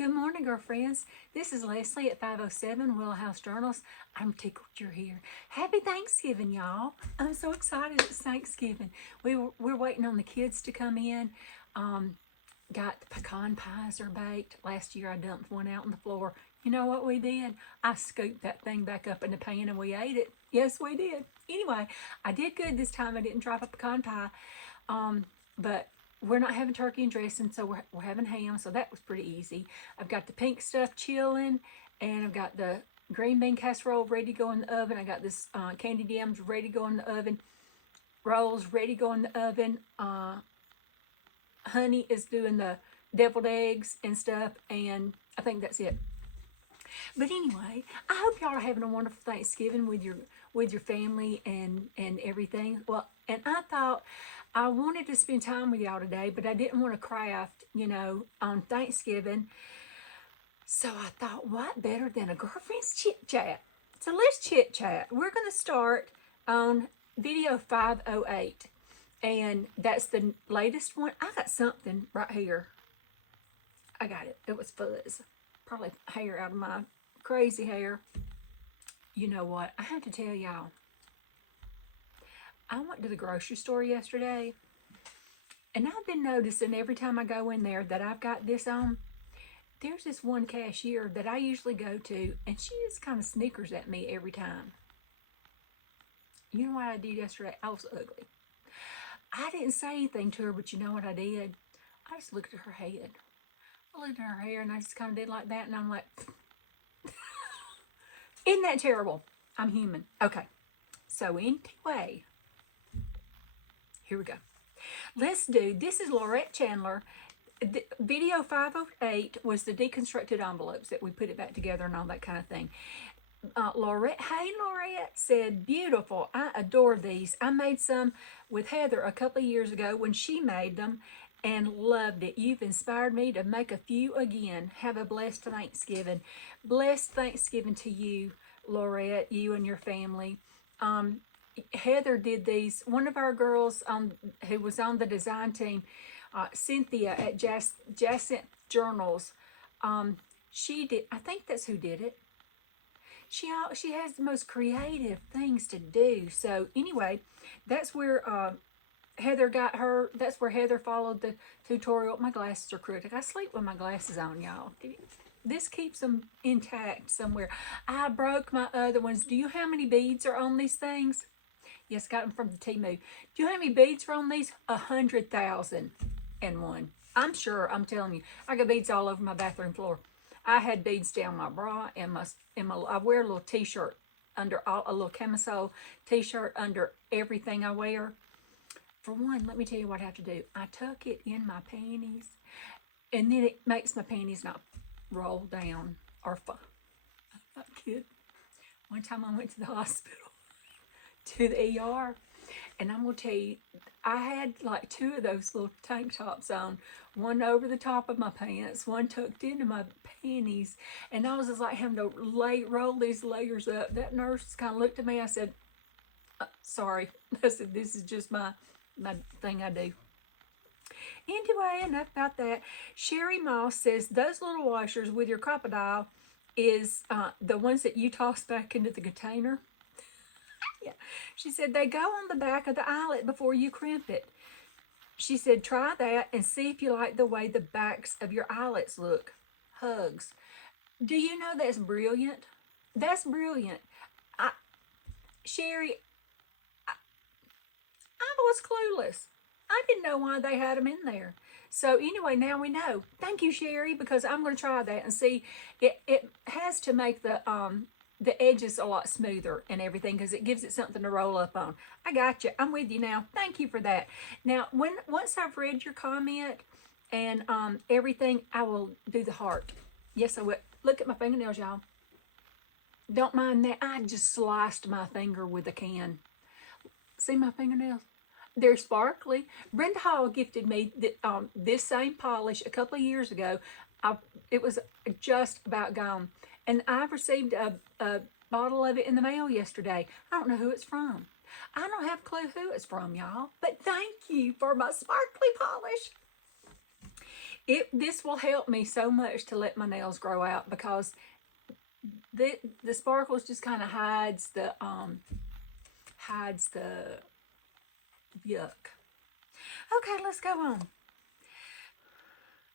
Good morning, girlfriends. This is Leslie at 507 Willow House Journals. I'm tickled you're here. Happy Thanksgiving, y'all. I'm so excited it's Thanksgiving. We're waiting on the kids to come in. Um, got the pecan pies are baked. Last year I dumped one out on the floor. You know what we did? I scooped that thing back up in the pan and we ate it. Yes, we did. Anyway, I did good this time. I didn't drop a pecan pie. But we're not having turkey and dressing, so we're having ham, so that was pretty easy. I've got the pink stuff chilling, and I've got the green bean casserole ready to go in the oven. I got this candied yams ready to go in the oven, rolls ready to go in the oven. Honey is doing the deviled eggs and stuff, and I think that's it. But anyway, I hope y'all are having a wonderful Thanksgiving with your family and everything. Well, and I thought I wanted to spend time with y'all today, but I didn't want to craft, on Thanksgiving. So I thought, what better than a girlfriend's chit chat? So let's chit chat. We're going to start on video 508, and that's the latest one. I got something right here. I got it. It was fuzz. Probably hair out of my crazy hair. You know what? I have to tell y'all. I went to the grocery store yesterday, and I've been noticing every time I go in there that I've got this on. There's this one cashier that I usually go to, and she just kind of snickers at me every time. You know what I did yesterday? I was ugly. I didn't say anything to her, but you know what I did? I just looked at her head. I looked at her hair, and I just kind of did like that, and I'm like, isn't that terrible? I'm human. Okay. So anyway, here we go. Let's do, this is Laurette Chandler. Video 508 was the deconstructed envelopes that we put it back together and all that kind of thing. Laurette, hey Laurette, said, beautiful. I adore these. I made some with Heather a couple of years ago when she made them and loved it. You've inspired me to make a few again. Have a blessed Thanksgiving. Blessed Thanksgiving to you, Laurette, you and your family. Heather did these. One of our girls who was on the design team, Cynthia at Jacent Journals, she did. I think that's who did it. She has the most creative things to do. So anyway, that's where Heather got her. That's where Heather followed the tutorial. My glasses are crooked. I sleep with my glasses on, y'all. This keeps them intact somewhere. I broke my other ones. Do you know how many beads are on these things? Yes, got them from the Temu. Do you know how many beads are on these? 100,001. I'm sure. I'm telling you. I got beads all over my bathroom floor. I had beads down my bra and my I wear a little t-shirt under a little camisole t-shirt under everything I wear. For one, let me tell you what I have to do. I tuck it in my panties, and then it makes my panties not roll down or fall. I'm not kidding. One time I went to the hospital, to the ER, and I'm going to tell you, I had like two of those little tank tops on, one over the top of my pants, one tucked into my panties, and I was just like having to roll these layers up. That nurse kind of looked at me. I said, sorry. I said, this is just my thing I do. Anyway, enough about that. Sherry Moss says, those little washers with your crocodile is the ones that you toss back into the container. Yeah. She said, they go on the back of the eyelet before you crimp it. She said, try that and see if you like the way the backs of your eyelets look. Hugs. Do you know that's brilliant? That's brilliant. Sherry, I was clueless. I didn't know why they had them in there. So anyway, now we know. Thank you, Sherry, because I'm going to try that and see. It has to make the edges a lot smoother and everything because it gives it something to roll up on. I got you. I'm with you now. Thank you for that. Now, once I've read your comment and everything, I will do the heart. Yes, I will. Look at my fingernails, y'all. Don't mind that. I just sliced my finger with a can. See my fingernails? They're sparkly. Brenda Hall gifted me this same polish a couple of years ago. It was just about gone. And I received a bottle of it in the mail yesterday. I don't know who it's from. I don't have a clue who it's from, y'all. But thank you for my sparkly polish. This will help me so much to let my nails grow out, because the sparkles just kind of hides the yuck. Okay, let's go on.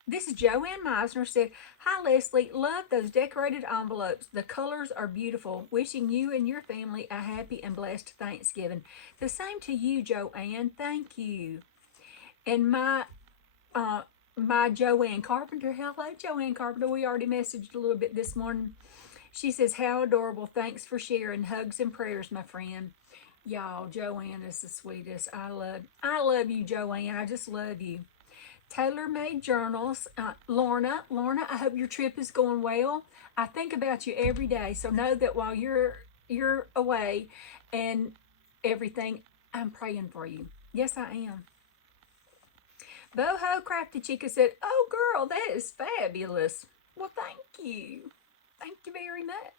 This is Joanne Meisner said, "Hi Leslie, love those decorated envelopes. The colors are beautiful. Wishing you and your family a happy and blessed Thanksgiving." The same to you, Joanne. Thank you. And my Joanne Carpenter. Hello, Joanne Carpenter. We already messaged a little bit this morning. She says, "How adorable. Thanks for sharing. Hugs and prayers, my friend." Y'all, Joanne is the sweetest. I love you, Joanne. I just love you. Tailor Made Journals. Lorna, I hope your trip is going well. I think about you every day, so know that while you're away and everything, I'm praying for you. Yes, I am. Boho Crafty Chica said, "Oh, girl, that is fabulous." Well, thank you. Thank you very much.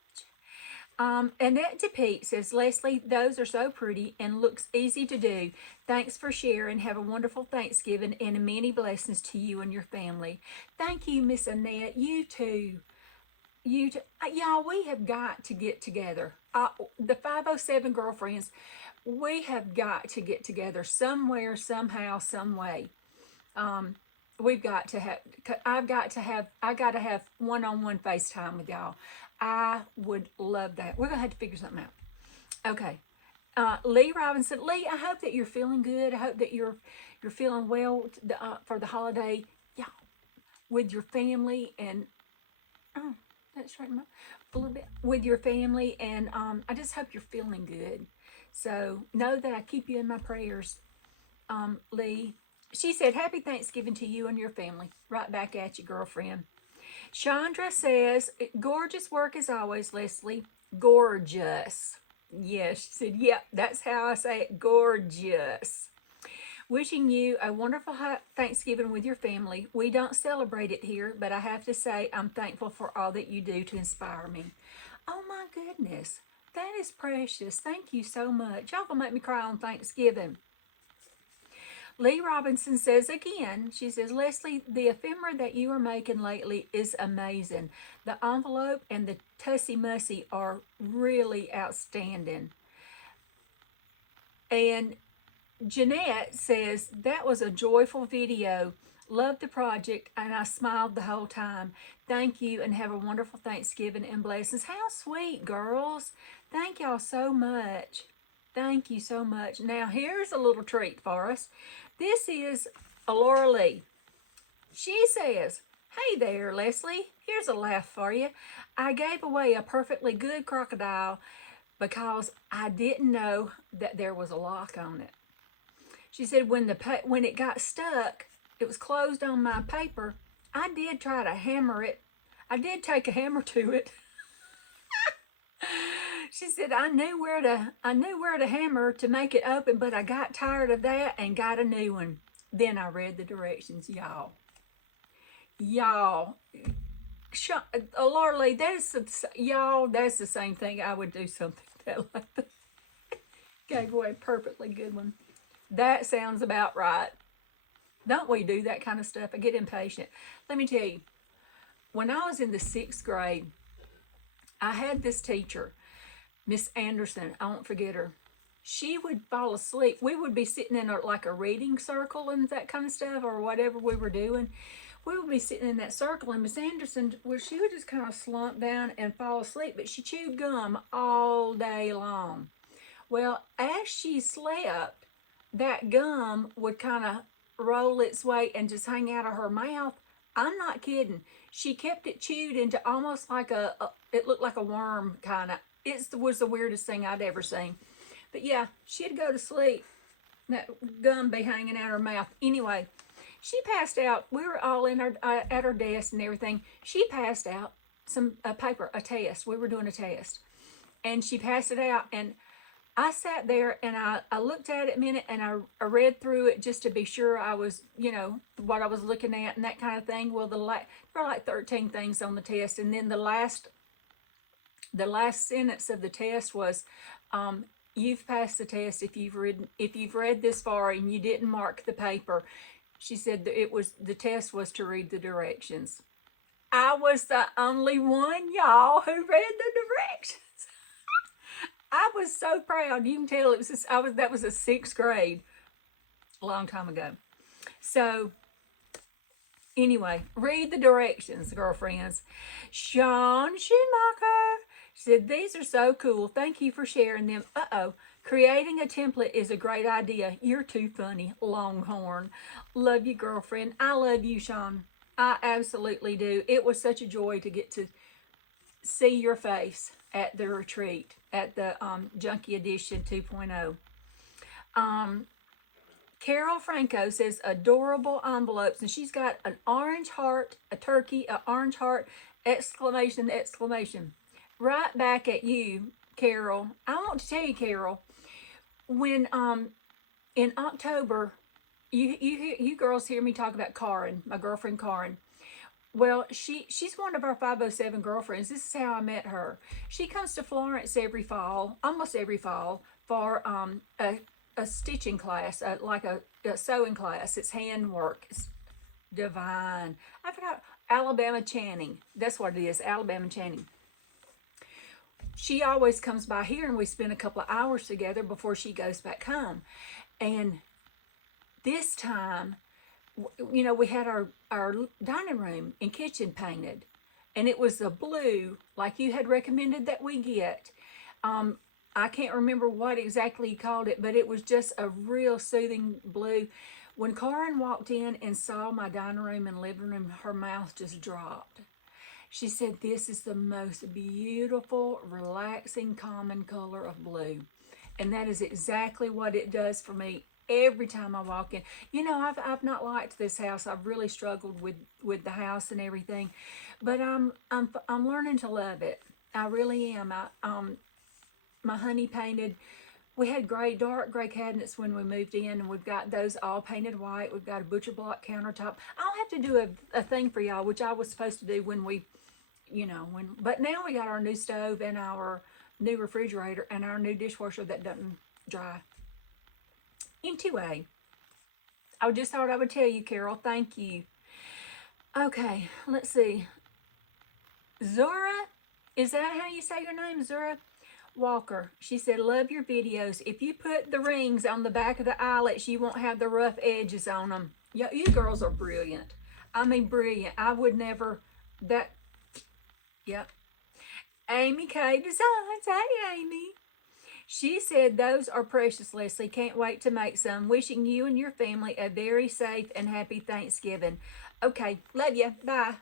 Annette DePete says, "Leslie, those are so pretty and looks easy to do. Thanks for sharing. Have a wonderful Thanksgiving and many blessings to you and your family." Thank you, Miss Annette. You too. Y'all, we have got to get together. The 507 girlfriends, we have got to get together somewhere, somehow, some way. We've got to have, I got to have one-on-one FaceTime with y'all. I would love that. We're going to have to figure something out. Okay. Lee Robinson. Lee, I hope that you're feeling good. I hope that you're feeling well for the holiday. Yeah. With your family and, oh, that's right, a little bit. With your family. And I just hope you're feeling good. So know that I keep you in my prayers, Lee. She said, "Happy Thanksgiving to you and your family." Right back at you, girlfriend. Chandra says, "Gorgeous work as always, Leslie." Gorgeous. Yes, she said, "Yep, that's how I say it. Gorgeous." Wishing you a wonderful Thanksgiving with your family. We don't celebrate it here, but I have to say I'm thankful for all that you do to inspire me. Oh my goodness. That is precious. Thank you so much. Y'all gonna make me cry on Thanksgiving. Lee Robinson says again, she says, "Leslie, the ephemera that you are making lately is amazing. The envelope and the Tussy Mussy are really outstanding." And Jeanette says, "That was a joyful video. Loved the project and I smiled the whole time. Thank you and have a wonderful Thanksgiving and blessings." How sweet, girls. Thank y'all so much. Thank you so much. Now, here's a little treat for us. This is Laura Lee. She says, "Hey there, Leslie. Here's a laugh for you. I gave away a perfectly good crocodile because I didn't know that there was a lock on it." She said, when it got stuck, it was closed on my paper. I did try to hammer it. I did take a hammer to it." She said, I knew where to hammer to make it open, but I got tired of that and got a new one. Then I read the directions, y'all. Laura Lee, that's the same thing. I would do something like that. Gave away a perfectly good one. That sounds about right. Don't we do that kind of stuff? I get impatient. Let me tell you, when I was in the 6th grade, I had this teacher, Miss Anderson. I won't forget her. She would fall asleep. We would be sitting in like a reading circle and that kind of stuff, or whatever we were doing. We would be sitting in that circle, and Miss Anderson, well, she would just kind of slump down and fall asleep, but she chewed gum all day long. Well, as she slept, that gum would kind of roll its way and just hang out of her mouth. I'm not kidding. She kept it chewed into almost like it looked like a worm kind of. It was the weirdest thing I'd ever seen. But yeah, she'd go to sleep. That gum be hanging out her mouth. Anyway, she passed out. We were all in at her desk and everything. She passed out a paper, a test. We were doing a test. And she passed it out, and I sat there and I looked at it a minute, and I read through it just to be sure I was, what I was looking at and that kind of thing. Well, there were like 13 things on the test, and then the last sentence of the test was, "You've passed the test if you've read this far and you didn't mark the paper. She said that the test was to read the directions. I was the only one, y'all, who read the directions. I was so proud. You can tell that was a sixth grade, a long time ago. So anyway, read the directions, girlfriends. Sean Schumacher said, these are so cool. Thank you for sharing them. Uh-oh. Creating a template is a great idea. You're too funny, Longhorn. Love you, girlfriend. I love you, Sean. I absolutely do. It was such a joy to get to see your face at the retreat, at the Junkie Edition 2.0. Carol Franco says adorable envelopes, and she's got an orange heart, a turkey, an orange heart, exclamation, exclamation. Right back at you, Carol. I want to tell you, Carol, when in October, you girls hear me talk about Karin, my girlfriend Karin. Well, she's one of our 507 girlfriends. This is how I met her. She comes to Florence every fall, almost every fall, for a stitching class, like a sewing class. It's handwork. It's divine. I forgot. Alabama Channing. That's what it is, Alabama Channing. She always comes by here and we spend a couple of hours together before she goes back home. And this time, you know, we had our dining room and kitchen painted, and it was a blue like you had recommended that we get. I can't remember what exactly you called it, but it was just a real soothing blue. When Karin walked in and saw my dining room and living room, her mouth just dropped. She said, this is the most beautiful, relaxing, common color of blue. And that is exactly what it does for me every time I walk in. You know, I've not liked this house. I've really struggled with the house and everything, but I'm learning to love it. I really am. My honey painted. We had dark gray cabinets when we moved in, and we've got those all painted white. We've got a butcher block countertop. I'll have to do a thing for y'all, which I was supposed to do when but now we got our new stove and our new refrigerator and our new dishwasher that doesn't dry. Anyway, I just thought I would tell you, Carol. Thank you. Okay, let's see. Zora, is that how you say your name, Zora Walker? She said, love your videos. If you put the rings on the back of the eyelets, you won't have the rough edges on them. You girls are brilliant. I mean, brilliant. I would never, yep. Amy K Designs. Hey, Amy. She said, those are precious, Leslie. Can't wait to make some. Wishing you and your family a very safe and happy Thanksgiving. Okay, love you. Bye.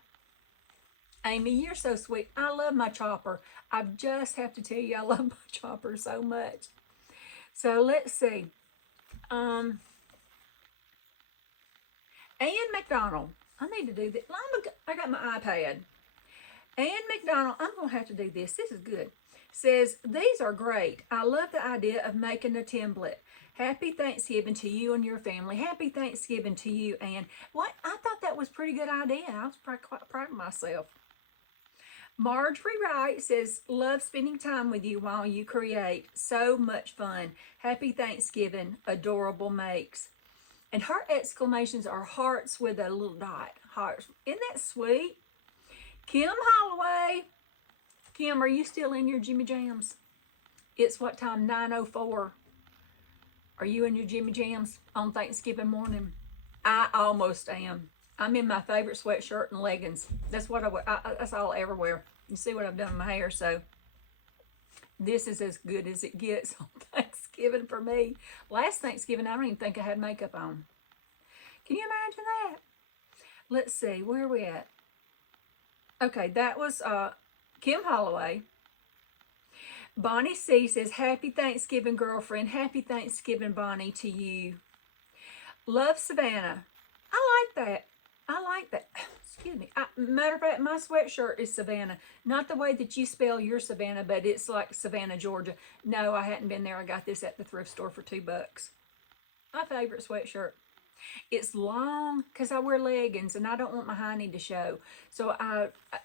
Amy, you're so sweet. I love my chopper. I just have to tell you, I love my chopper so much. So let's see. Ann McDonald. I need to do this. I got my iPad. Ann McDonald, I'm going to have to do this. This is good. Says, these are great. I love the idea of making a template. Happy Thanksgiving to you and your family. Happy Thanksgiving to you, Ann. What? I thought that was a pretty good idea. I was quite proud of myself. Marjorie Wright says, love spending time with you while you create. So much fun. Happy Thanksgiving. Adorable makes. And her exclamations are hearts with a little dot. Hearts. Isn't that sweet? Kim Holloway. Kim, are you still in your Jimmy Jams? It's what time? 9:04. Are you in your Jimmy Jams on Thanksgiving morning? I almost am. I'm in my favorite sweatshirt and leggings. That's what that's all I ever wear. You see what I've done with my hair, so this is as good as it gets on Thanksgiving for me. Last Thanksgiving, I don't even think I had makeup on. Can you imagine that? Let's see, where are we at? Okay, that was Kim Holloway. Bonnie C says, happy Thanksgiving, girlfriend. Happy Thanksgiving, Bonnie, to you. Love Savannah. I like that. I like that. Excuse me. Matter of fact, my sweatshirt is Savannah. Not the way that you spell your Savannah, but it's like Savannah, Georgia. No, I hadn't been there. I got this at the thrift store for $2. My favorite sweatshirt. It's long because I wear leggings and I don't want my hiney to show. So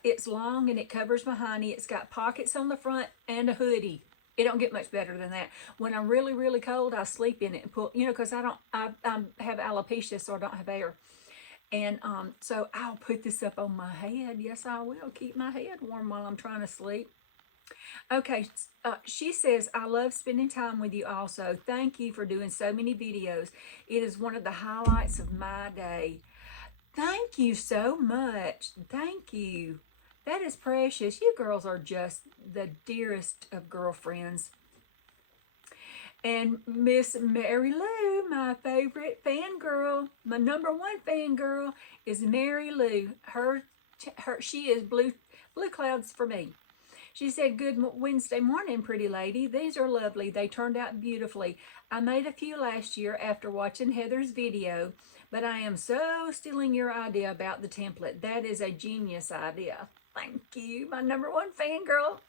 it's long and it covers my hiney. It's got pockets on the front and a hoodie. It don't get much better than that. When I'm really, really cold, I sleep in it and pull, because I have alopecia, so I don't have hair. And so I'll put this up on my head. Yes, I will. Keep my head warm while I'm trying to sleep. Okay, she says, I love spending time with you also. Thank you for doing so many videos. It is one of the highlights of my day. Thank you so much. Thank you. That is precious. You girls are just the dearest of girlfriends. And Miss Mary Lou, my favorite fangirl, my number one fangirl is Mary Lou. She is blue clouds for me. She said, good Wednesday morning, pretty lady. These are lovely. They turned out beautifully. I made a few last year after watching Heather's video, but I am so stealing your idea about the template. That is a genius idea. Thank you, my number one fangirl.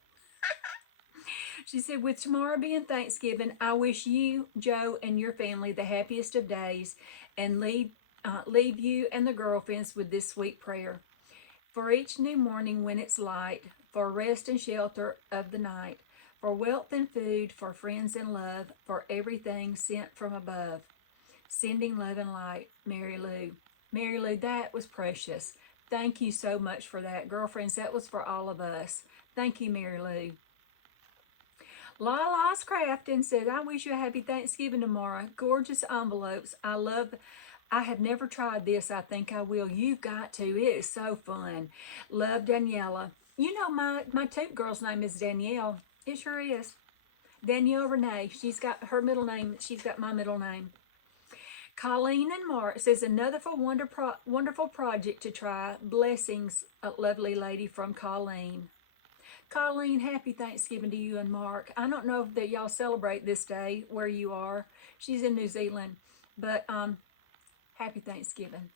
She said, with tomorrow being Thanksgiving, I wish you, Joe, and your family the happiest of days, and leave you and the girlfriends with this sweet prayer. For each new morning when it's light, for rest and shelter of the night, for wealth and food, for friends and love, for everything sent from above. Sending love and light, Mary Lou. Mary Lou, that was precious. Thank you so much for that. Girlfriends, that was for all of us. Thank you, Mary Lou. Lala's Crafting said, I wish you a happy Thanksgiving tomorrow. Gorgeous envelopes. I have never tried this. I think I will. You've got to. It is so fun. Love, Daniela. You know, my toot girl's name is Danielle. It sure is. Danielle Renee. She's got her middle name. She's got my middle name. Colleen and Mark says, another wonderful project to try. Blessings, a lovely lady from Colleen. Colleen, happy Thanksgiving to you and Mark. I don't know that y'all celebrate this day where you are. She's in New Zealand. But happy Thanksgiving.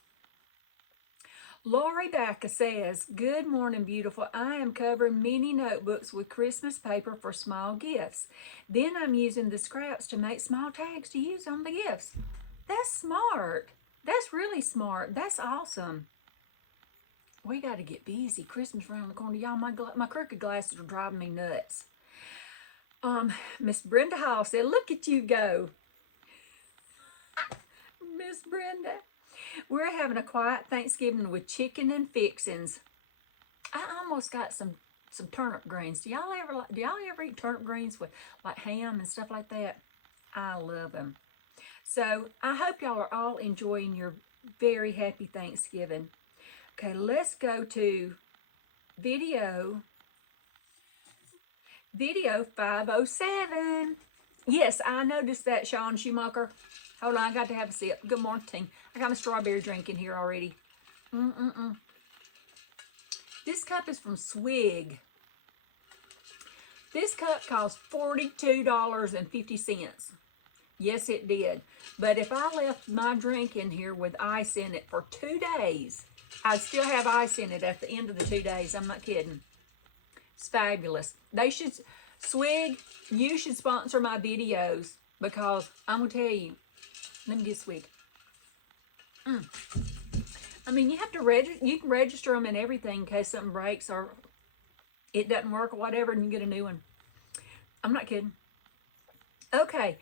Lori Bacca says, good morning, beautiful. I am covering mini notebooks with Christmas paper for small gifts. Then I'm using the scraps to make small tags to use on the gifts. That's smart. That's really smart. That's awesome. We got to get busy. Christmas around the corner. Y'all, my crooked glasses are driving me nuts. Miss Brenda Hall said, look at you go. Miss Brenda. We're having a quiet Thanksgiving with chicken and fixins. I almost got some turnip greens. Do y'all ever eat turnip greens with like ham and stuff like that? I love them. So I hope y'all are all enjoying your very happy Thanksgiving. Okay, let's go to video 507. Yes, I noticed that, Sean Schumacher. Hold on, I got to have a sip. Good morning. I got my strawberry drink in here already. This cup is from Swig. This cup cost $42.50. Yes, it did. But if I left my drink in here with ice in it for 2 days, I'd still have ice in it at the end of the 2 days. I'm not kidding. It's fabulous. Swig, you should sponsor my videos because I'm going to tell you. Let me get Swig. I mean, you have to you can register them and everything in case something breaks or it doesn't work or whatever and you get a new one. I'm not kidding. Okay.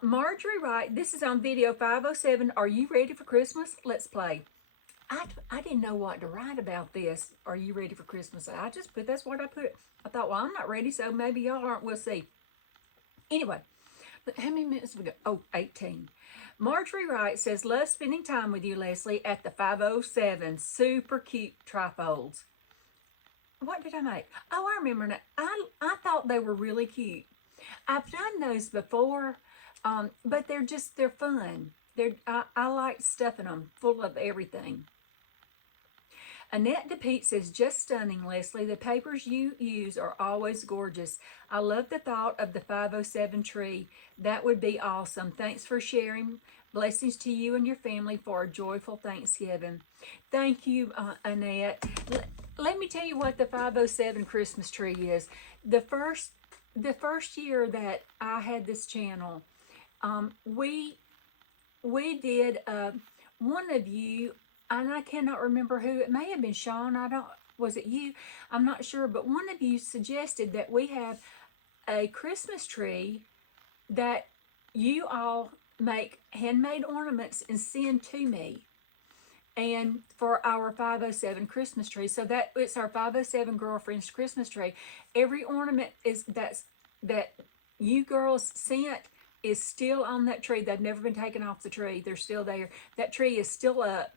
Marjorie Wright, this is on video 507. Are you ready for Christmas? Let's play. I didn't know what to write about this. Are you ready for Christmas? That's what I put. I thought, well, I'm not ready, so maybe y'all aren't. We'll see. Anyway, how many minutes we got? Oh, 18. Marjorie Wright says, love spending time with you, Leslie, at the 507. Super cute trifolds. What did I make? Oh, I remember now. I thought they were really cute. I've done those before, but they're fun. I like stuffing them full of everything. Annette DePete says, just stunning, Leslie. The papers you use are always gorgeous. I love the thought of the 507 tree. That would be awesome. Thanks for sharing. Blessings to you and your family for a joyful Thanksgiving. Thank you, Annette. Let me tell you what the 507 Christmas tree is. The first year that I had this channel, we did one of you, and I cannot remember who. It may have been Sean. Was it you? I'm not sure. But one of you suggested that we have a Christmas tree that you all make handmade ornaments and send to me, and for our 507 Christmas tree. So that it's our 507 girlfriend's Christmas tree. Every ornament is that you girls sent is still on that tree. They've never been taken off the tree. They're still there. That tree is still up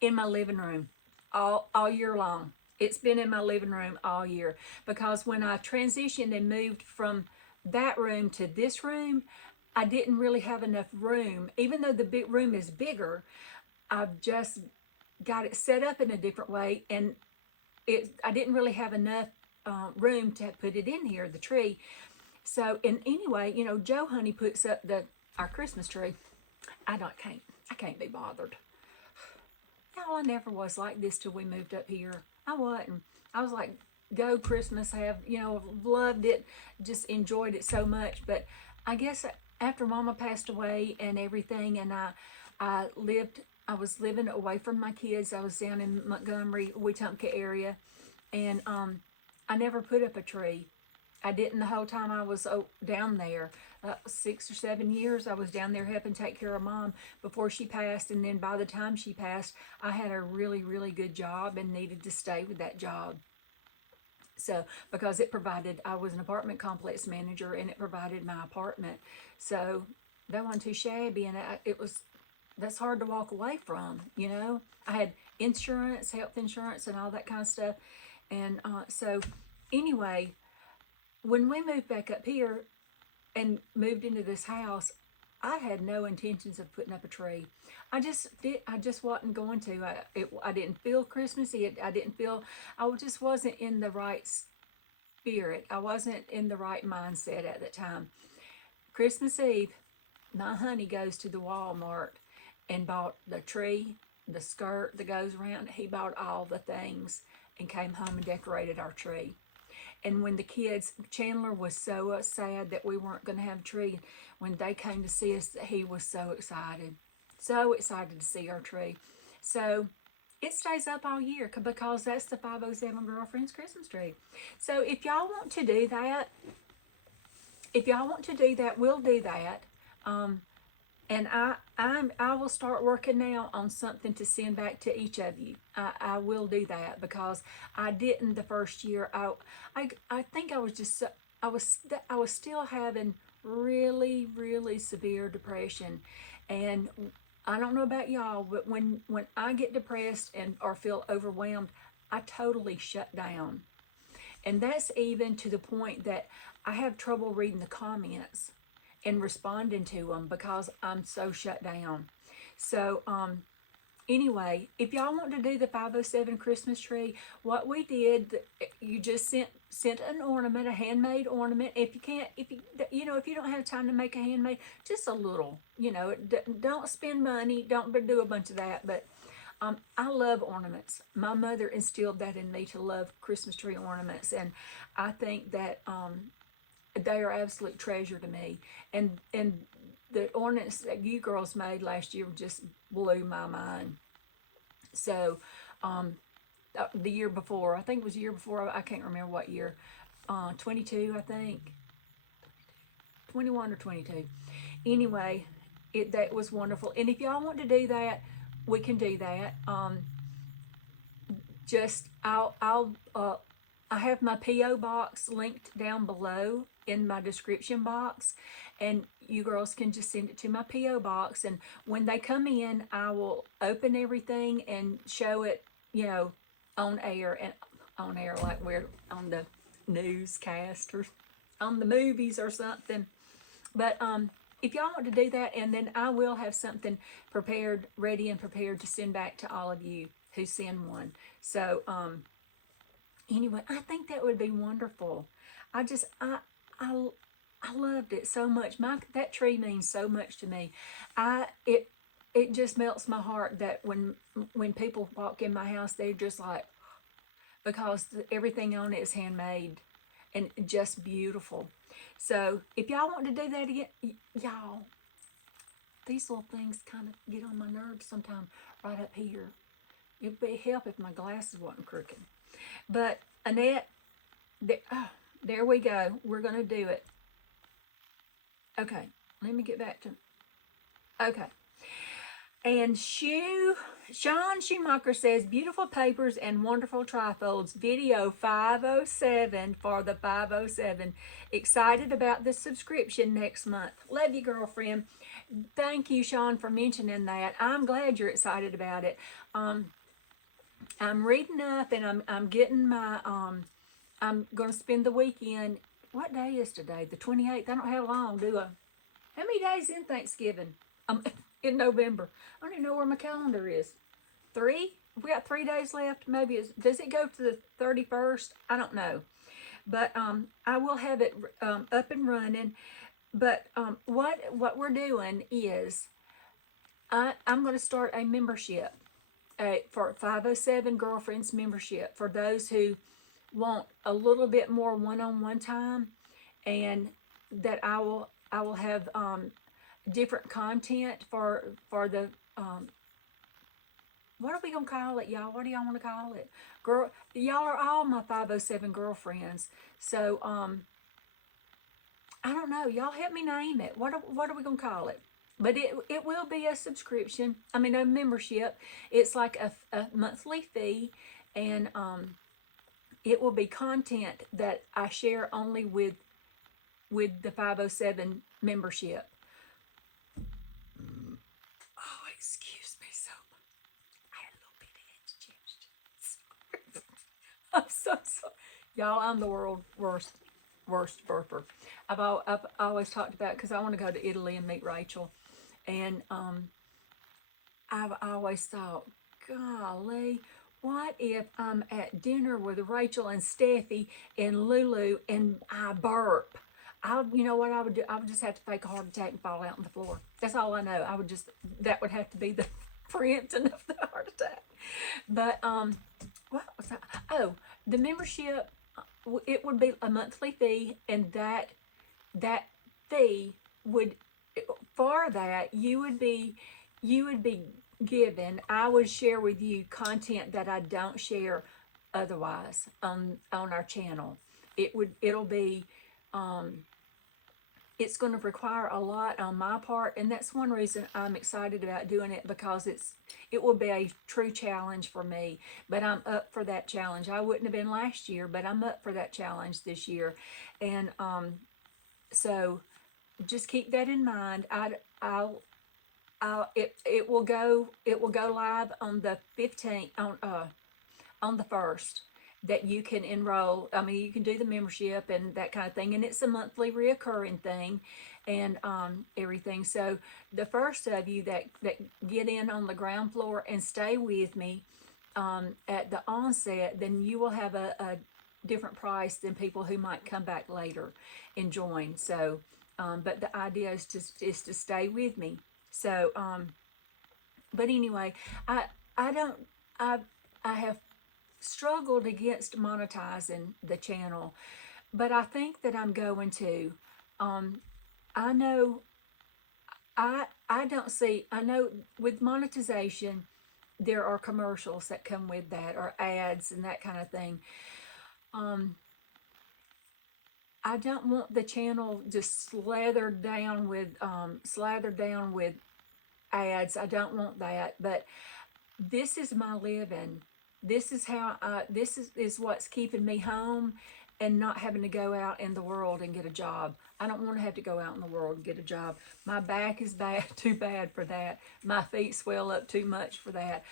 in my living room all year long. It's been in my living room all year, because when I transitioned and moved from that room to this room, I didn't really have enough room. Even though the big room is bigger, I've just got it set up in a different way, and I didn't really have enough room to put it in here, the tree. So, and anyway, Joe Honey puts up our Christmas tree. I can't be bothered. Y'all, I never was like this till we moved up here. I wasn't. I was like, go Christmas, loved it, just enjoyed it so much. But I guess after Mama passed away and everything, and I was living away from my kids. I was down in Montgomery, Wetumpka area, and I never put up a tree. I didn't the whole time I was down there. 6 or 7 years I was down there helping take care of Mom before she passed, and then by the time she passed, I had a really, really good job and needed to stay with that job. So, because I was an apartment complex manager, and it provided my apartment. So, that wasn't too shabby, and that's hard to walk away from, I had insurance, health insurance, and all that kind of stuff. And so, anyway, when we moved back up here and moved into this house, I had no intentions of putting up a tree. I just wasn't going to. I didn't feel Christmassy. I just wasn't in the right spirit. I wasn't in the right mindset at the time. Christmas Eve, my honey goes to the Walmart and bought the tree, the skirt that goes around. He bought all the things and came home and decorated our tree. And when the kids, Chandler was so sad that we weren't going to have a tree. When they came to see us, he was so excited to see our tree. So it stays up all year because that's the 507 Girlfriend's Christmas tree. So if y'all want to do that, we'll do that. And I will start working now on something to send back to each of you. I will do that because I didn't the first year. I think I was just I was still having really, really severe depression, and I don't know about y'all, but when I get depressed or feel overwhelmed, I totally shut down, and that's even to the point that I have trouble reading the comments and responding to them because I'm so shut down. So, anyway, if y'all want to do the 507 Christmas tree, what we did, you just sent an ornament, a handmade ornament. If you don't have time to make a handmade, just a little, don't spend money, don't do a bunch of that. But I love ornaments. My mother instilled that in me to love Christmas tree ornaments, and I think that they are absolute treasure to me. And the ornaments that you girls made last year just blew my mind. So the year before, I think it was the year before, I can't remember what year, 22, I think, 21 or 22. Anyway, that was wonderful. And if y'all want to do that, we can do that. I have my P.O. box linked down below in my description box, and you girls can just send it to my P.O. box, and when they come in, I will open everything and show it, on air like we're on the newscast or on the movies or something. But if y'all want to do that, and then I will have something ready and prepared to send back to all of you who send one. So anyway, I think that would be wonderful. I loved it so much. That tree means so much to me. It just melts my heart that when people walk in my house, they're just like, because everything on it is handmade and just beautiful. So if y'all want to do that again, y'all, these little things kind of get on my nerves sometimes right up here. It'd be help if my glasses wasn't crooked. But Annette, There we go. We're going to do it. Okay. Let me get back to. Okay. And Sean Schumacher says, beautiful papers and wonderful trifolds. Video 507 for the 507. Excited about the subscription next month. Love you, girlfriend. Thank you, Sean, for mentioning that. I'm glad you're excited about it. I'm reading up and I'm getting my, I'm going to spend the weekend. What day is today? The 28th. I don't have long, do I? How many days in Thanksgiving? In November. I don't even know where my calendar is. 3? We got 3 days left. Maybe does it go to the 31st? I don't know. But I will have it up and running. But what we're doing is I'm going to start a membership for 507 Girlfriends membership for those who want a little bit more one-on-one time, and that I will have different content for the what are we gonna call it, y'all? What do y'all want to call it? Girl, y'all are all my 507 girlfriends. So I don't know. Y'all help me name it. What are we gonna call it? But it will be a subscription. I mean, a membership. It's like a monthly fee, and it will be content that I share only with the 507 membership. Oh, excuse me. So I had a little bit of indigestion. I'm so sorry. Y'all, I'm the world's worst burper. I've always talked about, because I want to go to Italy and meet Rachel, and I've always thought, golly, what if I'm at dinner with Rachel and Steffi and Lulu and I burp? You know what I would do? I would just have to fake a heart attack and fall out on the floor. That's all I know. That would have to be the preempting of the heart attack. But what was that? Oh, the membership, it would be a monthly fee, and that fee would, for that, you would be given, I would share with you content that I don't share otherwise on our channel. It'll be it's going to require a lot on my part, and that's one reason I'm excited about doing it, because it will be a true challenge for me. But I'm up for that challenge. I wouldn't have been last year, but I'm up for that challenge this year. And so just keep that in mind. It will go live on the 15th, on the 1st, that you can enroll. I mean, you can do the membership and that kind of thing, and it's a monthly reoccurring thing, and everything. So the first of you that get in on the ground floor and stay with me at the onset, then you will have a different price than people who might come back later and join. So but the idea is to stay with me. So but anyway, I have struggled against monetizing the channel, but I think that I'm going to. I know I know with monetization there are commercials that come with that, or ads and that kind of thing. I don't want the channel just slathered down with ads. I don't want that, but this is my living. This is how this is what's keeping me home and not having to go out in the world and get a job. I don't want to have to go out in the world and get a job. My back is too bad for that. My feet swell up too much for that.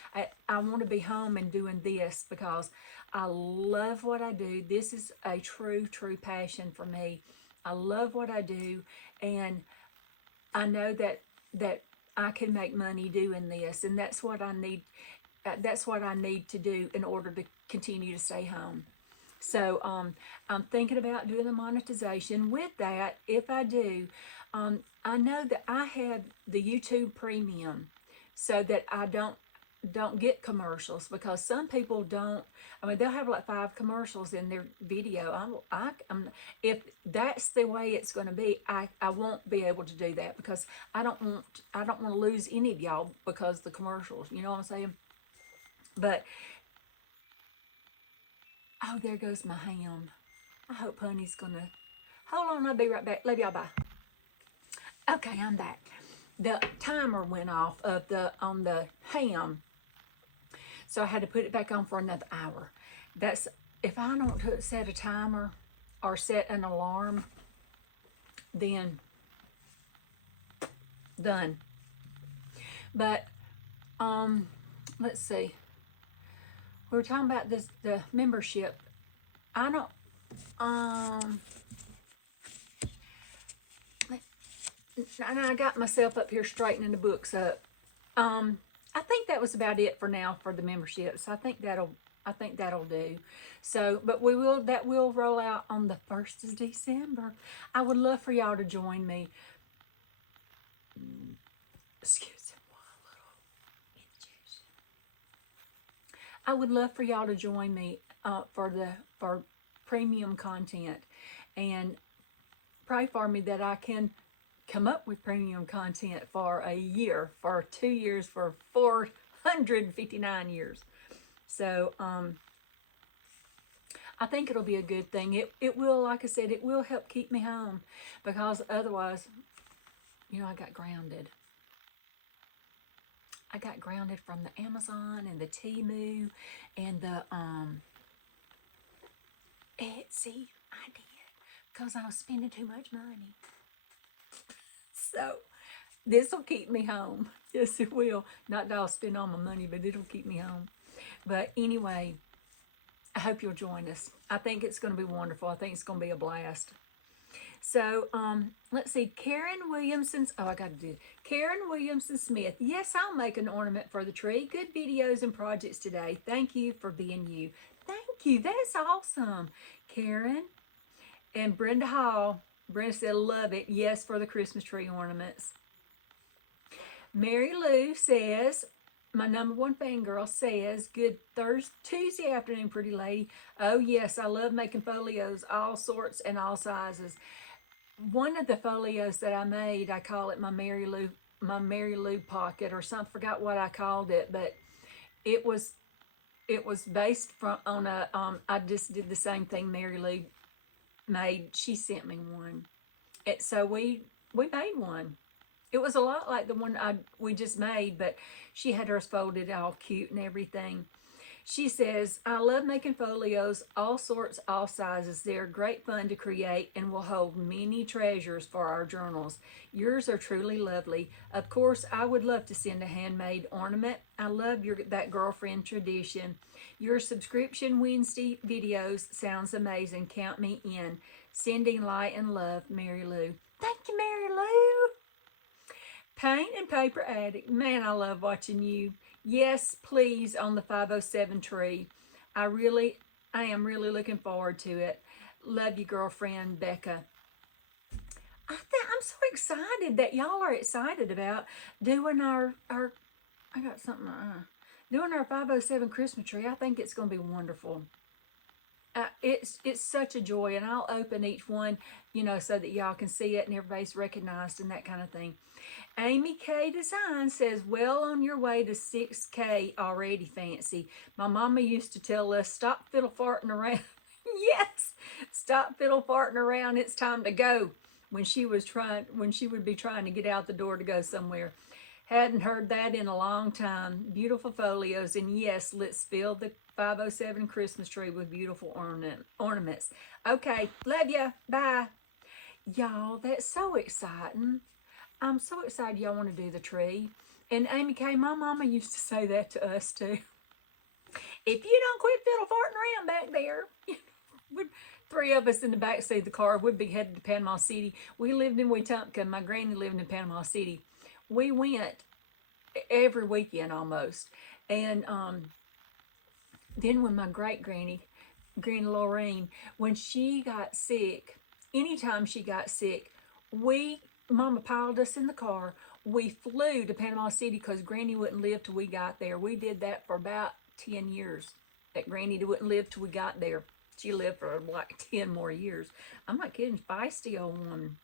I want to be home and doing this because I love what I do. This is a true passion for me. I love what I do, and I know that I can make money doing this, and that's what I need. That's what I need to do in order to continue to stay home. So I'm thinking about doing the monetization. With that, if I do, I know that I have the YouTube Premium, so that I don't get commercials, because some people don't. I mean, they'll have like 5 commercials in their video. If that's the way it's going to be, I won't be able to do that, because I don't want to lose any of y'all because of the commercials. You know what I'm saying? But oh, there goes my ham. I hope honey's gonna, hold on, I'll be right back. Love y'all, bye. Okay, I'm back. The timer went off of on the ham, so I had to put it back on for another hour. That's, if I don't set a timer or set an alarm, then done. But let's see. We were talking about this, the membership. I don't and I got myself up here straightening the books up. I think that was about it for now for the memberships. I think that'll do. So, but that will roll out on the 1st of December. I would love for y'all to join me. Excuse me, one little indigestion. I would love for y'all to join me for premium content, and pray for me that I can come up with premium content for a year, for 2 years, for 459 years. So I think it'll be a good thing. It will, like I said, it will help keep me home, because otherwise, I got grounded. I got grounded from the Amazon and the Temu and the Etsy. I did, because I was spending too much money. So this will keep me home. Yes, it will. Not that I'll spend all my money, but it'll keep me home. But anyway, I hope you'll join us. I think it's going to be wonderful. I think it's going to be a blast. So, let's see. Karen Williamson. Oh, I got to do it. Karen Williamson Smith. Yes, I'll make an ornament for the tree. Good videos and projects today. Thank you for being you. Thank you. That's awesome. Karen. And Brenda Hall. Brenda said, love it. Yes, for the Christmas tree ornaments. Mary Lou says, my number one fangirl says, good Tuesday afternoon, pretty lady. Oh, yes, I love making folios, all sorts and all sizes. One of the folios that I made, I call it my Mary Lou pocket or something. Forgot what I called it, but it was based on a, I just did the same thing Mary Lou made. She sent me one. So we made one. It was a lot like the one we just made, but she had hers folded all cute and everything. She says, I love making folios, all sorts, all sizes. They're great fun to create and will hold many treasures for our journals. Yours are truly lovely. Of course, I would love to send a handmade ornament. I love that girlfriend tradition. Your subscription Wednesday videos sounds amazing. Count me in. Sending light and love, Mary Lou. Thank you, Mary Lou. Paint and Paper Addict. Man, I love watching you. Yes, please, on the 507 tree. I am really looking forward to it. Love you, girlfriend, Becca. I'm so excited that y'all are excited about doing our I got something, doing our 507 Christmas tree. I think it's going to be wonderful. It's such a joy, and I'll open each one, so that y'all can see it and everybody's recognized and that kind of thing. Amy K Design says, well on your way to 6K already, Fancy. My mama used to tell us, stop fiddle farting around. Yes, stop fiddle farting around. It's time to go. When she would be trying to get out the door to go somewhere. Hadn't heard that in a long time. Beautiful folios, and yes, let's fill the 507 Christmas tree with beautiful ornaments. Okay, love ya. Bye. Y'all, that's so exciting. I'm so excited y'all want to do the tree. And Amy K, my mama used to say that to us too. If you don't quit fiddle farting around back there, three of us in the back seat of the car would be headed to Panama City. We lived in Wetumpka. My granny lived in Panama City. We went every weekend almost. And then when my great granny Lorraine, when she got sick, anytime she got sick, Mama piled us in the car. We flew to Panama City because Granny wouldn't live till we got there. We did that for about 10 years. That Granny wouldn't live till we got there. She lived for like 10 more years. I'm not kidding. Feisty old woman.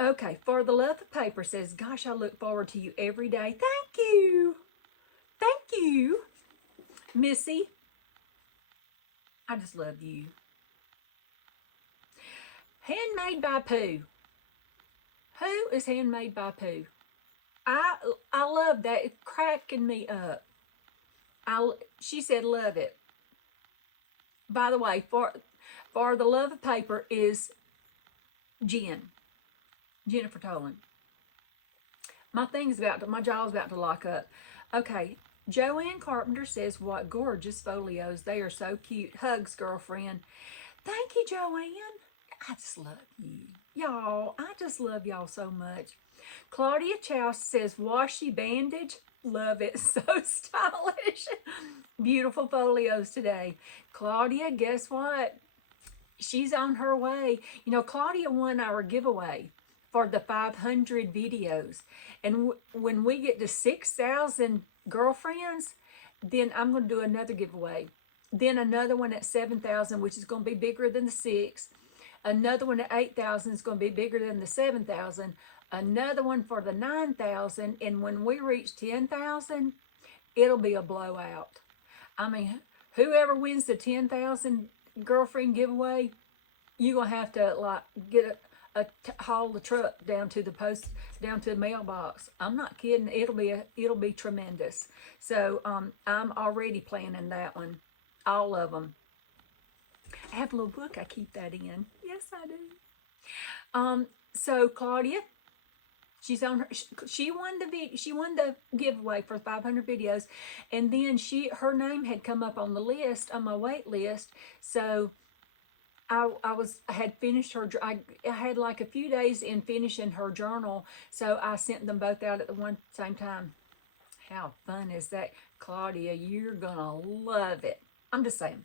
Okay, For the Love of Paper says, gosh, I look forward to you every day. Thank you. Thank you. Missy, I just love you. Handmade by Pooh. Who is handmade by Pooh? I I love that. It's cracking me up. She said love it. By the way, for the love of paper is Jennifer Tolan. My jaw's about to lock up. Okay, Joanne Carpenter says, "What gorgeous folios! They are so cute. Hugs, girlfriend." Thank you, Joanne. I just love you, y'all. I just love y'all so much. Claudia Chow says, "Washi bandage. Love it. So stylish. Beautiful folios today." Claudia, guess what? She's on her way. You know, Claudia won our giveaway for the 500 videos. And when we get to 6,000 girlfriends, then I'm going to do another giveaway. Then another one at 7,000, which is going to be bigger than the 6. Another one at 8,000 is going to be bigger than the 7,000. Another one for the 9,000. And when we reach 10,000, it'll be a blowout. I mean, whoever wins the 10,000 girlfriend giveaway, you're gonna have to like get haul the truck down to the down to the mailbox. I'm not kidding. It'll be tremendous. So I'm already planning that one. All of them. I have a little book. I keep that in. Yes, I do. So Claudia, she's on her. She won the giveaway for 500 videos, and then her name had come up on the list on my wait list. So I had finished her. I had like a few days in finishing her journal, so I sent them both out at the same time. How fun is that, Claudia? You're gonna love it. I'm just saying.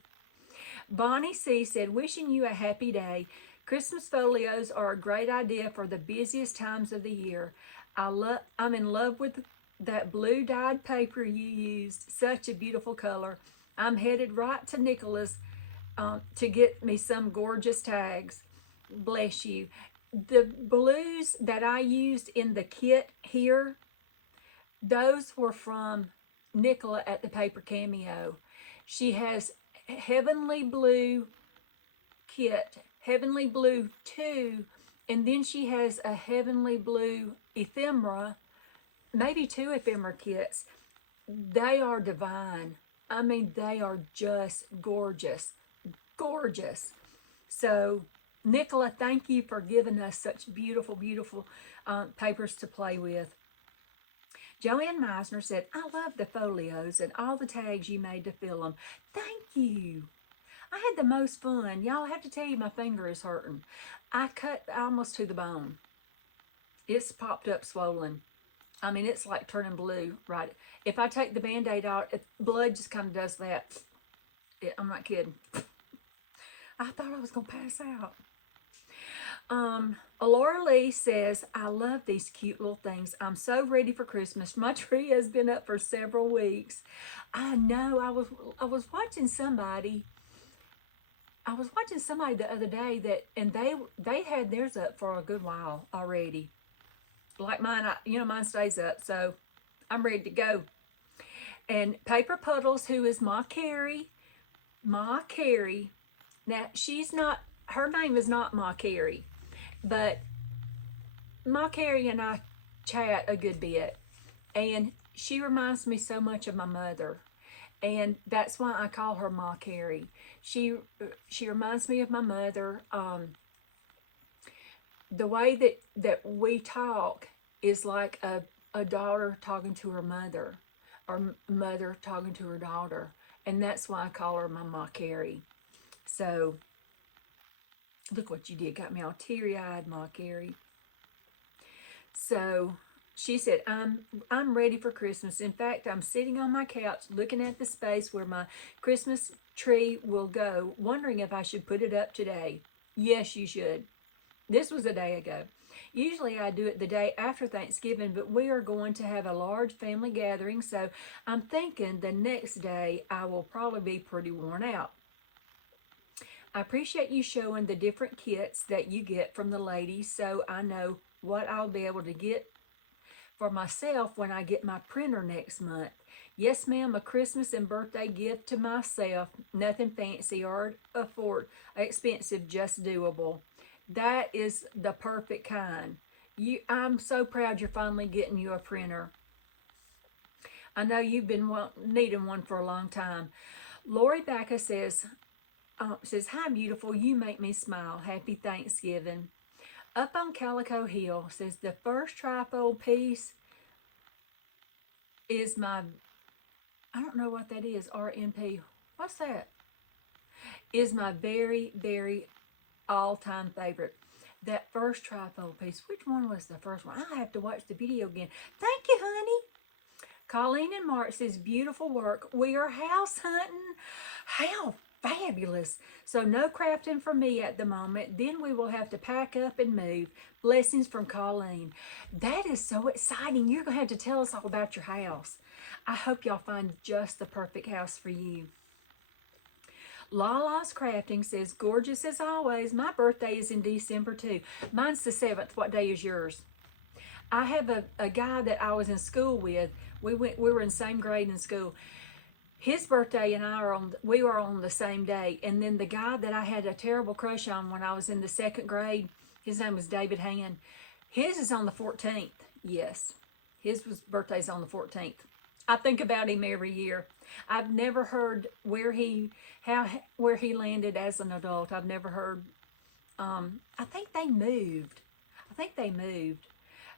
Bonnie C said, "Wishing you a happy day. Christmas folios are a great idea for the busiest times of the year. I'm in love with that blue dyed paper you used. Such a beautiful color. I'm headed right to Nicola's to get me some gorgeous tags. Bless you." The blues that I used in the kit here, those were from Nicola at the Paper Cameo. She has Heavenly Blue kit, Heavenly Blue 2, and then she has a Heavenly Blue ephemera, maybe 2 ephemera kits. They are divine. I mean, they are just gorgeous. Gorgeous. So, Nicola, thank you for giving us such beautiful, beautiful papers to play with. Joanne Meisner said, "I love the folios and all the tags you made to fill them." Thank you. I had the most fun. Y'all, I have to tell you, my finger is hurting. I cut almost to the bone. It's popped up swollen. I mean, it's like turning blue, right? If I take the Band-Aid out, blood just kind of does that. I'm not kidding. I thought I was going to pass out. Laura Lee says, "I love these cute little things. I'm so ready for Christmas. My tree has been up for several weeks." I know. I was watching somebody. I was watching somebody the other day and they had theirs up for a good while already. Like mine, mine stays up, so I'm ready to go. And Paper Puddles, who is Ma Carey. Now she's not. Her name is not Ma Carey. But Ma Carey and I chat a good bit, and she reminds me so much of my mother, and that's why I call her Ma Carey. She reminds me of my mother. The way that we talk is like a daughter talking to her mother, or mother talking to her daughter, and that's why I call her my Ma Carey. So. Look what you did. Got me all teary-eyed, Ma Carey. So she said, I'm ready for Christmas. In fact, I'm sitting on my couch looking at the space where my Christmas tree will go, wondering if I should put it up today. Yes, you should. This was a day ago. Usually I do it the day after Thanksgiving, but we are going to have a large family gathering, so I'm thinking the next day I will probably be pretty worn out. I appreciate you showing the different kits that you get from the ladies, so I know what I'll be able to get for myself when I get my printer next month. Yes, ma'am, a Christmas and birthday gift to myself. Nothing fancy or expensive, just doable. That is the perfect kind. I'm so proud you're finally getting you a printer. I know you've been needing one for a long time. Lori Backa says, "Hi, beautiful. You make me smile. Happy Thanksgiving." Up on Calico Hill says, "The first trifold piece is my, I don't know what that is, RMP. What's that? Is my very, very all-time favorite. That first trifold piece. Which one was the first one? I'll have to watch the video again. Thank you, honey." Colleen and Mark says, "Beautiful work. We are house hunting." How fabulous. So no crafting for me at the moment. Then we will have to pack up and move. Blessings from Colleen. That is so exciting. You're going to have to tell us all about your house. I hope y'all find just the perfect house for you. Lala's Crafting says, "Gorgeous as always. My birthday is in December too. Mine's the 7th. What day is yours?" I have a guy that I was in school with. We were in the same grade in school. His birthday and we were on the same day. And then the guy that I had a terrible crush on when I was in the 2nd grade, his name was David Hand. His is on the 14th. Yes. Birthday's on the 14th. I think about him every year. I've never heard where he landed as an adult. I've never heard. I think they moved.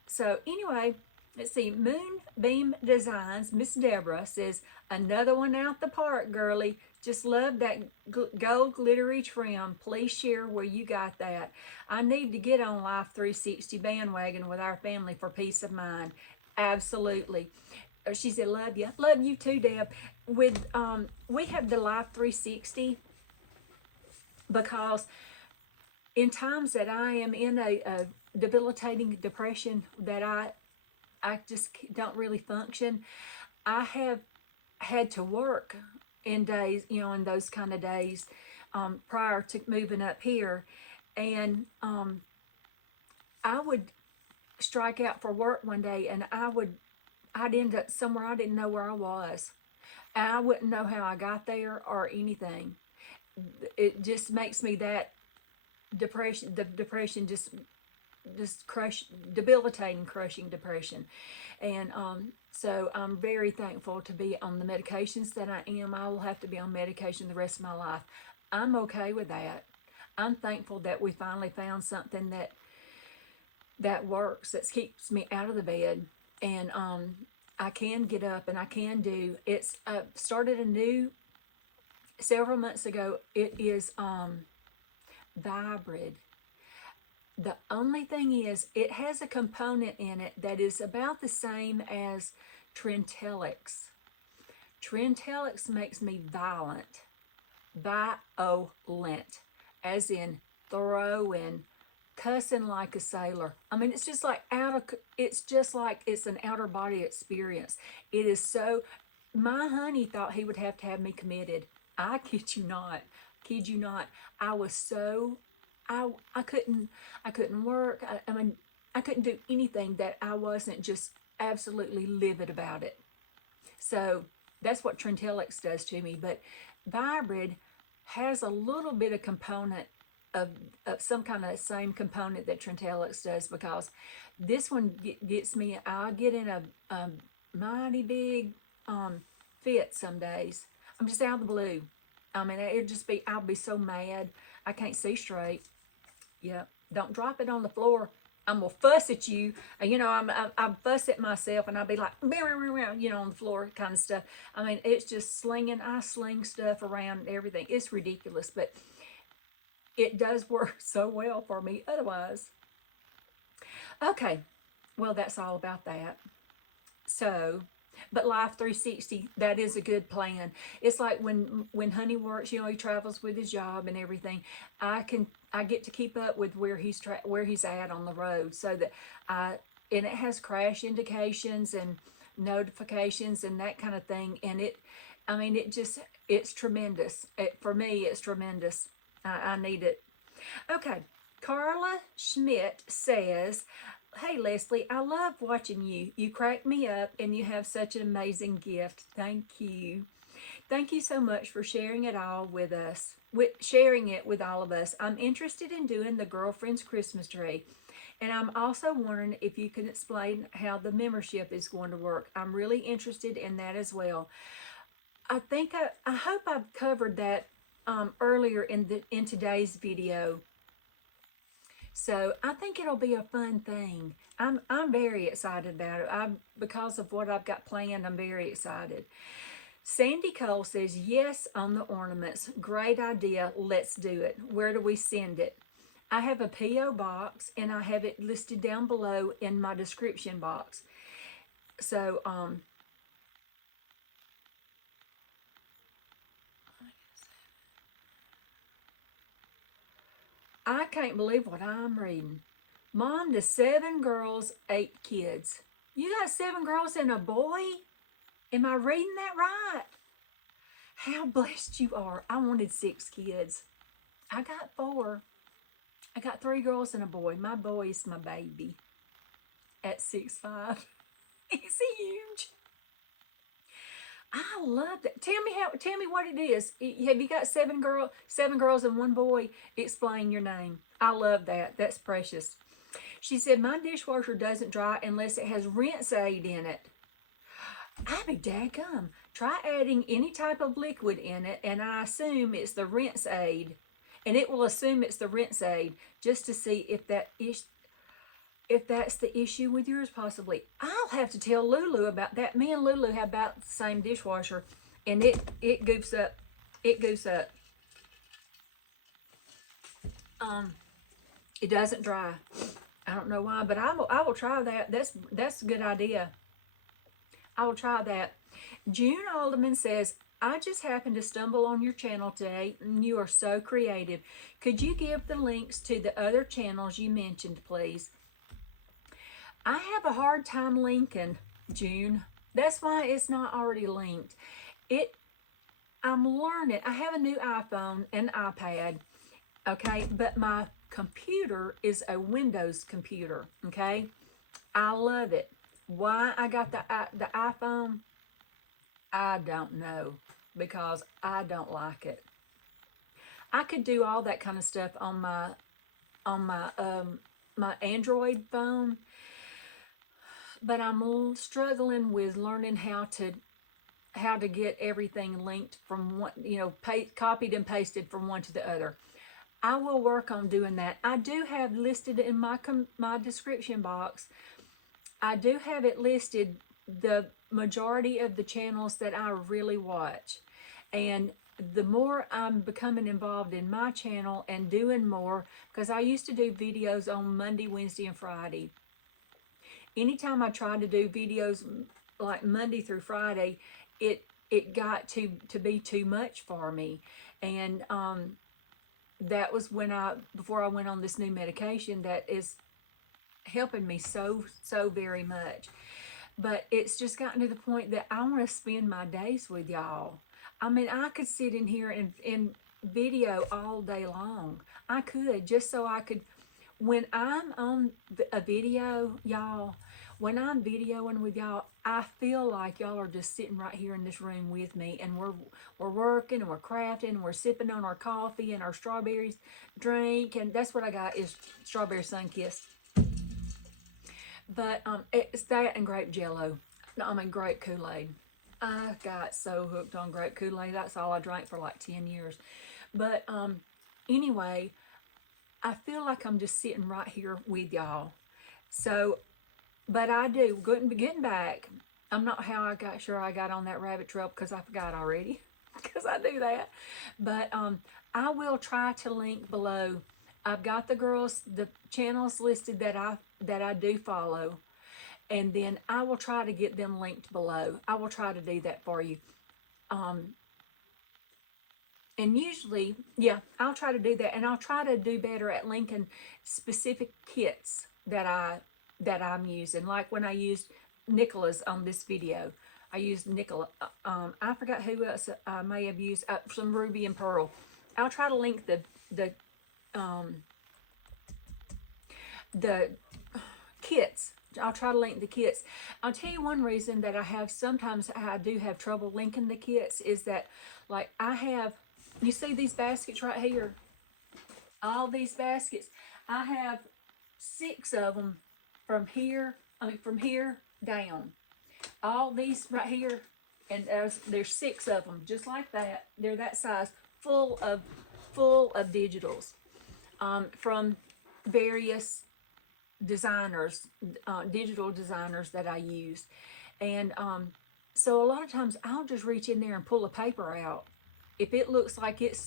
So anyway, let's see. Moonbeam Designs, Miss Deborah says, "Another one out the park, girly. Just love that gold glittery trim. Please share where you got that. I need to get on Life 360 bandwagon with our family for peace of mind." Absolutely. She said, "Love you." Love you too, Deb. We have the Life 360 because in times that I am in a debilitating depression that I just don't really function, I have had to work in days, in those kind of days prior to moving up here. And I would strike out for work one day and I'd end up somewhere I didn't know where I was. And I wouldn't know how I got there or anything. It just makes me that the depression just debilitating, crushing depression. And so I'm very thankful to be on the medications that I am. I will have to be on medication the rest of my life. I'm okay with that. I'm thankful that we finally found something that works, that keeps me out of the bed. And I can get up and I can do. It's started a new several months ago. It is Vibrid. The only thing is, it has a component in it that is about the same as Trintellix. Trintellix makes me violent, as in throwing, cussing like a sailor. I mean, it's just like it's an outer body experience. It is so. My honey thought he would have to have me committed. I kid you not. I was so. I couldn't work. I mean, I couldn't do anything that I wasn't just absolutely livid about it. So that's what Trintellix does to me. But Vibrid has a little bit of component of some kind of same component that Trintellix does, because this one gets me. I'll get in a mighty big fit some days. I'm just out of the blue. I mean, I'll be so mad. I can't see straight. Yep. Don't drop it on the floor. I'm going to fuss at you. I fuss at myself and I'll be like, on the floor kind of stuff. I mean, it's just slinging. I sling stuff around and everything. It's ridiculous, but it does work so well for me otherwise. Okay. Well, that's all about that. So, but Life 360, that is a good plan. It's like when Honey works, he travels with his job and everything. I get to keep up with where he's at on the road, so that and it has crash indications and notifications and that kind of thing. And it's tremendous. For me, it's tremendous. I need it. Okay, Carla Schmidt says, "Hey Leslie, I love watching you. You crack me up and you have such an amazing gift." Thank you. Thank you so much for sharing it all with us, sharing it with all of us. I'm interested in doing the girlfriend's Christmas tree. And I'm also wondering if you can explain how the membership is going to work. I'm really interested in that as well. I hope I've covered that earlier in today's video. So I think it'll be a fun thing. I'm very excited about it. Because of what I've got planned, I'm very excited. Sandy Cole says yes on the ornaments. Great idea. Let's do it. Where do we send it? I have a P.O. box and I have it listed down below in my description box. So I can't believe what I'm reading. Mom to 7 girls, 8 kids. You got 7 girls and a boy? Am I reading that right? How blessed you are. I wanted 6 kids. I got 4. I got 3 girls and a boy. My boy is my baby at 6'5". He's huge. I love that. Tell me what it is. Have you got 7 girls and 1 boy? Explain your name. I love that. That's precious. She said, my dishwasher doesn't dry unless it has rinse aid in it. I'd be daggum. Try adding any type of liquid in it, and I assume it's the rinse aid. And it will assume it's the rinse aid just to see if that's the issue with yours, possibly. I'll have to tell Lulu about that. Me and Lulu have about the same dishwasher, and it goofs up. It goofs up. It doesn't dry. I don't know why, but I will try that. That's a good idea. I will try that. June Alderman says, I just happened to stumble on your channel today, and you are so creative. Could you give the links to the other channels you mentioned, please? I have a hard time linking, June. That's why it's not already linked. I'm learning. I have a new iPhone and iPad, okay? But my computer is a Windows computer, okay? I love it. Why I got the iPhone, I don't know, because I don't like it. I could do all that kind of stuff on my my Android phone, but I'm struggling with learning how to get everything linked from one, copied and pasted from one to the other. I will work on doing that. I do have listed in my description box. I do have it listed, the majority of the channels that I really watch. And the more I'm becoming involved in my channel and doing more, because I used to do videos on Monday, Wednesday, and Friday. Anytime I tried to do videos like Monday through Friday, it got to be too much for me. And that was before I went on this new medication that is helping me so very much. But it's just gotten to the point that I want to spend my days with y'all. I mean, I could sit in here and video all day long. I could, just so I could, when I'm on a video, y'all, when I'm videoing with y'all, I feel like y'all are just sitting right here in this room with me, and we're working and we're crafting and we're sipping on our coffee and our strawberries drink, and that's what I got is strawberry sun-kissed. But it's that and grape jello. Grape Kool-Aid. I got so hooked on grape Kool-Aid. That's all I drank for like 10 years. But anyway, I feel like I'm just sitting right here with y'all. So, but I do. Getting back, I'm not how I got on that rabbit trail, because I forgot already. Because I do that. But I will try to link below. I've got the channels listed that I do follow, and then I will try to get them linked below. I will try to do that for you. And usually, yeah, I'll try to do that, and I'll try to do better at linking specific kits that I'm using. Like when I used Nicola's on this video, I used Nicola. I forgot who else I may have used. Some Ruby and Pearl. I'll try to link the kits I'll try to link the kits. I'll tell you one reason that sometimes I do have trouble linking the kits is that, like, you see these baskets right here? All these baskets. I have 6 of them from here down. All these right here, and there's 6 of them, just like that. They're that size, full of digitals, from various designers, digital designers that I use. And so a lot of times I'll just reach in there and pull a paper out. If it looks like it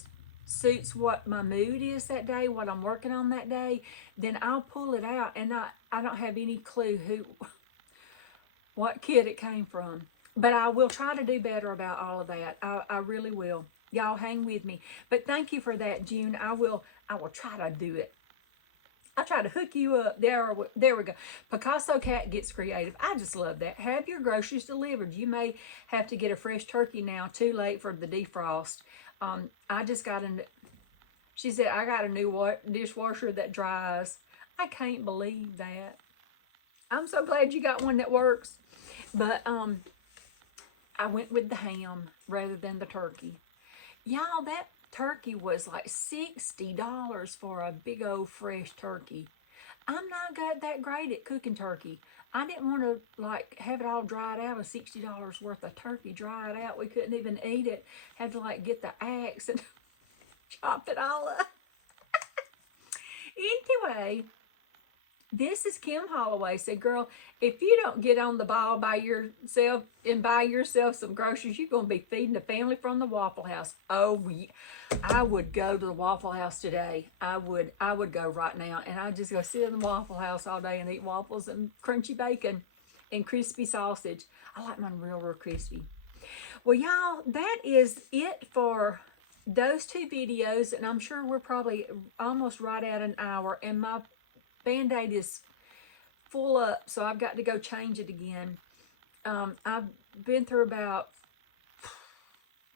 suits what my mood is that day, what I'm working on that day, then I'll pull it out, and I don't have any clue what kit it came from. But I will try to do better about all of that. I really will. Y'all hang with me. But thank you for that, June. I will try to do it. I'll try to hook you up. There we go. Picasso Cat gets creative. I just love that. Have your groceries delivered. You may have to get a fresh turkey now. Too late for the defrost. I just got she said, I got a new dishwasher that dries. I can't believe that. I'm so glad you got one that works. But I went with the ham rather than the turkey. Y'all, that turkey was like $60 for a big old fresh turkey. I'm not that great at cooking turkey. I didn't want to like have it all dried out, of $60 worth of turkey dried out. We couldn't even eat it. Had to like get the axe and chop it all up. Anyway, this is Kim Holloway. Said, girl, if you don't get on the ball by yourself and buy yourself some groceries, you're going to be feeding the family from the Waffle House. Oh, I would go to the Waffle House today. I would go right now, and I'd just go sit in the Waffle House all day and eat waffles and crunchy bacon and crispy sausage. I like mine real crispy. Well, y'all, that is it for those 2 videos, and I'm sure we're probably almost right at an hour, and my Band-Aid is full up, so I've got to go change it again. I've been through about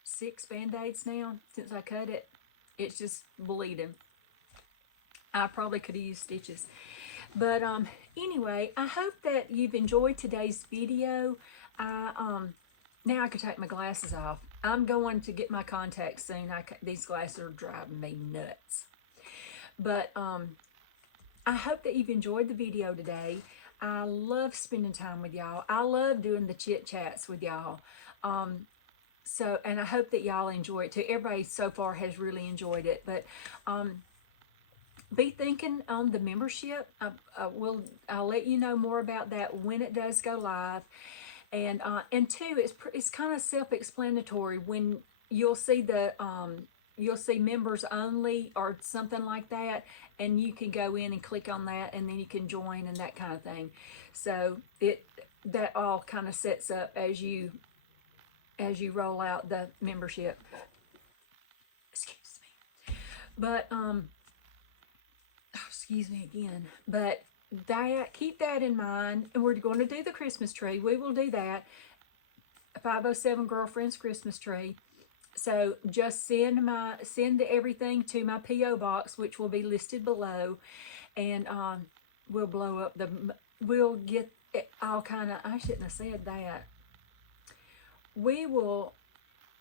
6 Band-Aids now since I cut it. It's just bleeding. I probably could have used stitches. But anyway, I hope that you've enjoyed today's video. Now I can take my glasses off. I'm going to get my contacts soon. These glasses are driving me nuts. But I hope that you've enjoyed the video today. I love spending time with y'all. I love doing the chit chats with y'all. And I hope that y'all enjoy it too. Everybody so far has really enjoyed it. But be thinking on the membership. I'll let you know more about that when it does go live. And 2, it's kind of self-explanatory when you'll see you'll see members only or something like that, and you can go in and click on that, and then you can join and that kind of thing. So that all kind of sets up as you roll out the membership. Excuse me. But excuse me again. But keep that in mind, and we're going to do the Christmas tree. We will do that. 507 Girlfriend's Christmas tree. So just send everything to my P.O. box, which will be listed below, and we'll get it all kind of, I shouldn't have said that. We will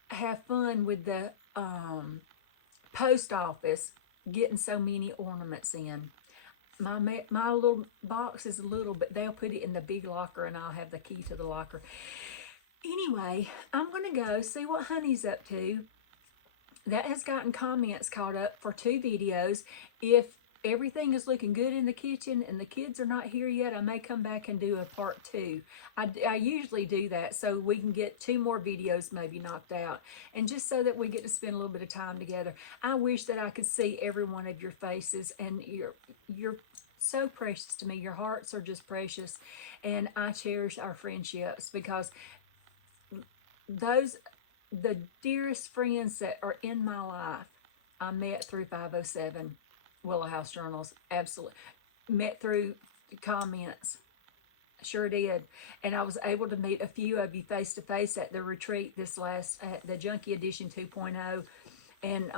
have fun with the post office getting so many ornaments in. My little box is little, but they'll put it in the big locker, and I'll have the key to the locker. Anyway, I'm going to go see what Honey's up to. That has gotten comments caught up for 2 videos. If everything is looking good in the kitchen and the kids are not here yet, I may come back and do a part 2. I usually do that so we can get 2 more videos maybe knocked out. And just so that we get to spend a little bit of time together. I wish that I could see every one of your faces, and you're so precious to me. Your hearts are just precious, and I cherish our friendships because the dearest friends that are in my life, I met through 507 Willow House Journals. Absolutely. Met through comments. Sure did. And I was able to meet a few of you face to face at the retreat at the Junkie Edition 2.0. And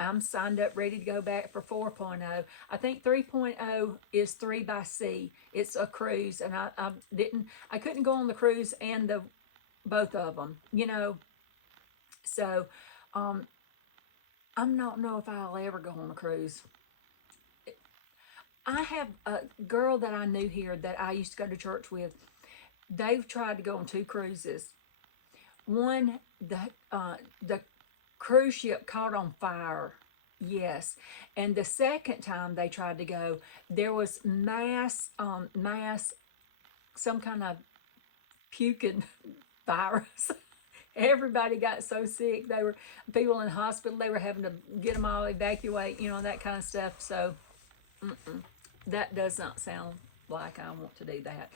I'm signed up, ready to go back for 4.0. I think 3.0 is 3 by Sea. It's a cruise, and I couldn't go on the cruise and the both of them, you know. So, I don't know if I'll ever go on a cruise. I have a girl that I knew here that I used to go to church with. They've tried to go on 2 cruises. One, the cruise ship caught on fire. Yes, and the second time they tried to go, there was mass some kind of puking virus. Everybody got so sick. They were people in the hospital. They were having to get them all evacuate. You know, that kind of stuff. So that does not sound like I want to do that.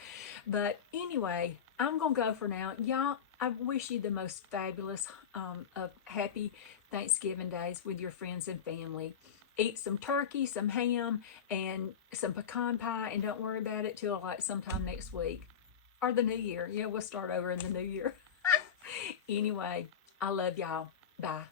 But anyway, I'm going to go for now. Y'all, I wish you the most fabulous, of happy Thanksgiving days with your friends and family. Eat some turkey, some ham, and some pecan pie, and don't worry about it till like sometime next week or the new year. Yeah, we'll start over in the new year. Anyway, I love y'all. Bye.